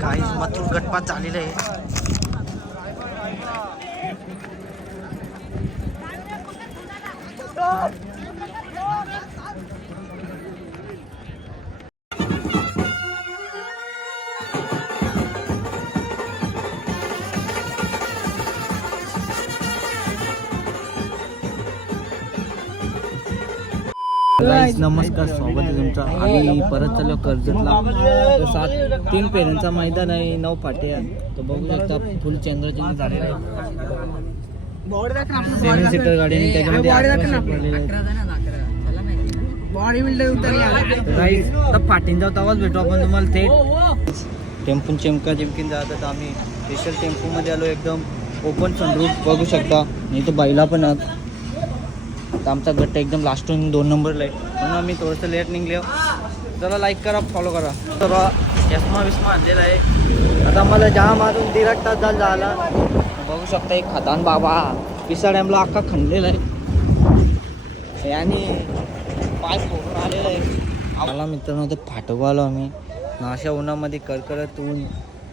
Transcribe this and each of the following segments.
काही मथुर गटपात झालेलं आहे. Guys, नमस्कार स्वागत आहे तुमचं. आम्ही परत चाललो कर्जतला. सात तीन पेऱ्यांचा मैदान आहे नऊ आहे तर बघू शकता फुल चंद्रचंद्र झालेलं आहे. सेवन सीटर गाडी आणि त्याच्यामध्ये फाटीन जाऊ तेव्हाच भेटू. आपण तुम्हाला थेट टेम्पून चेमका चिमकीन जात आता आम्ही. स्पेशल टेम्पूमध्ये आलो एकदम. ओपन सनरूफ बघू शकता. नाही तर बाईला पण आहात. आता आमचा गट एकदम लास्टून दोन नंबरला आहे. म्हणून आम्ही थोडंसं लेट निघले. चला लाईक करा फॉलो करा. तर चष्मा विस्मा आणलेला आहे. आता मला जाम मारून दीड तास झाला. झाला बघू शकता एक खदान बाबा. पिसा डॅमला अख्खा खणलेला आहे. आणि पाय फोडून आलेला आहे. आम्हाला मित्रांनो ते फाटव आलो आम्ही. अशा उन्हामध्ये करकरत ऊन.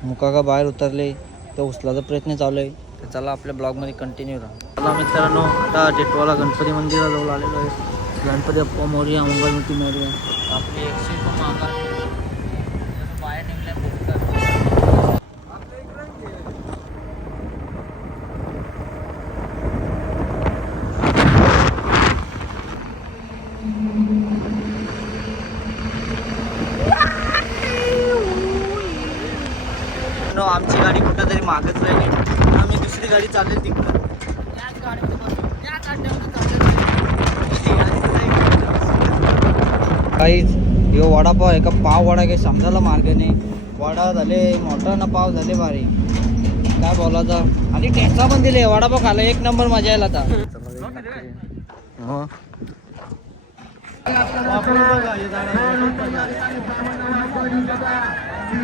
मुकाका बाहेर उतरले. तर उचलाचा प्रयत्न चालू आहे. तर चला आपल्या ब्लॉगमध्ये कंटिन्यू राहा. चला मित्रांनो आता टेटवाला गणपती मंदिराजवळ आलेलो आहे. गणपती अप्पा मोर्या मंगलमूर्ती मोर्या. आपली एकशे बाहेर निघल्या नो आमची गाडी कुठं तरी मागच राहिली. आम्ही दुसरी गाडी चालली तिकडं. काहीच ह्यो वडापाव आहे का? पाव वडा काही समजायला मार्ग नाही. वडा झाले मोठा ना पाव झाले भारी. काय बोलायचं? आणि टेस्टा पण दिले वडापाव खाला एक नंबर मजा येईल आता हो. आला भिंगा आला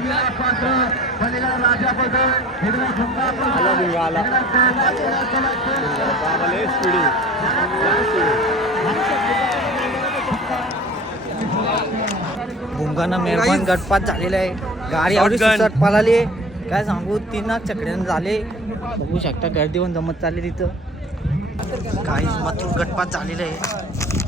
भुंगाना मेहरबान गटपात झालेला आहे. गाडी एवढी सुसाट पळाली आहे. काय सांगू तीन चकड्यानं झाले. बघू शकता गर्दी पण जमत चालली तिथं. काही मथुर गटपात झालेलं आहे.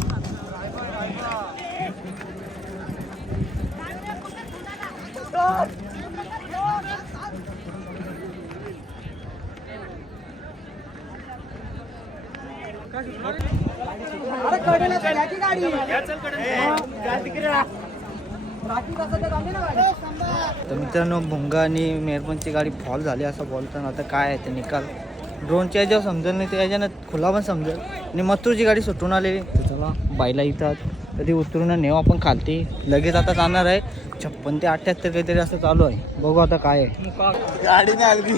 तर मित्रांनो भुंगा आणि मेरपणची गाडी फॉल झाली असं बोलताना आता काय आहे ते निकाल. ड्रोनच्या याच्यावर समजेल नाही त्याच्यानं खुला पण समजेल. आणि मथुरची गाडी सुटून आलेली तर चला बायला येतात कधी उतरून नेऊ आपण खालती. लगेच आता जाणार आहे. छप्पन ते अठ्ठ्याहत्तर काहीतरी असं चालू आहे. बघू आता काय आहे. गाडीने आली.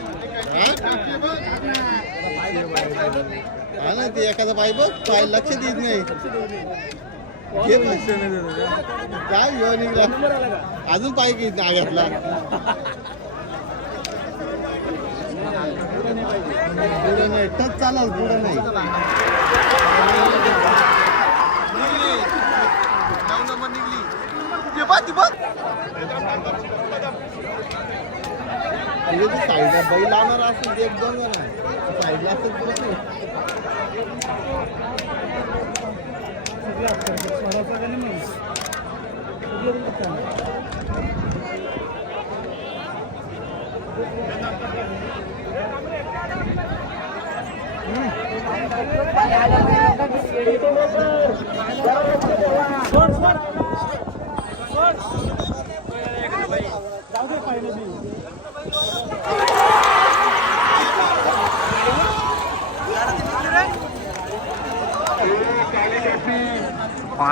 हा ना ते एखादा पाय बघ पाय लक्ष देत नाही काय घेऊन निघला अजून पाय घेत नाही घेतला पुढे नाही टच चालल पुढे नाही पुढे ती म्हणजे साईडला बैल लावणार असेल एक दोन जण साईडला असेल पुढे ते.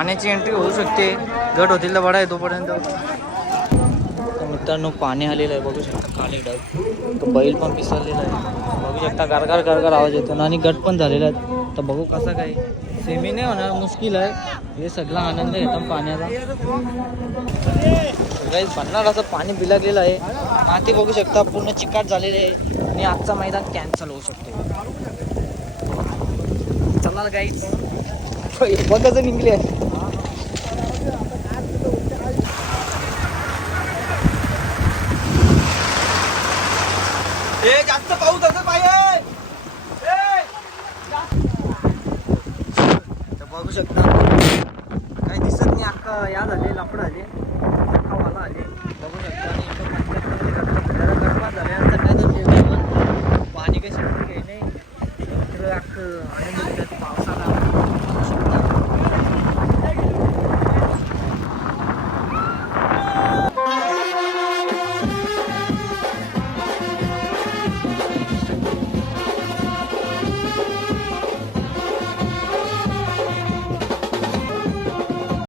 पाण्याची एंट्री होऊ शकते. गट होतील तर बडा आहे तोपर्यंत मित्रांनो पाणी आलेलं आहे. बघू शकता खाली डाग. तो बैल पण पिसरलेला आहे. बघू शकता गारगार गरगर आवाज येतो. आणि गट पण झालेला आहे तर बघू कसा काय. सेमी नाही होणार मुश्किल आहे. हे सगळा आनंद येतो पाण्याचा. काही भन्नाट असं पाणी बिलागलेलं आहे. माती बघू शकता. पूर्ण चिकाट झालेली आहे. आणि आजचा मैदान कॅन्सल होऊ शकतो. चला गाईच बघ कसं निघले. the boat.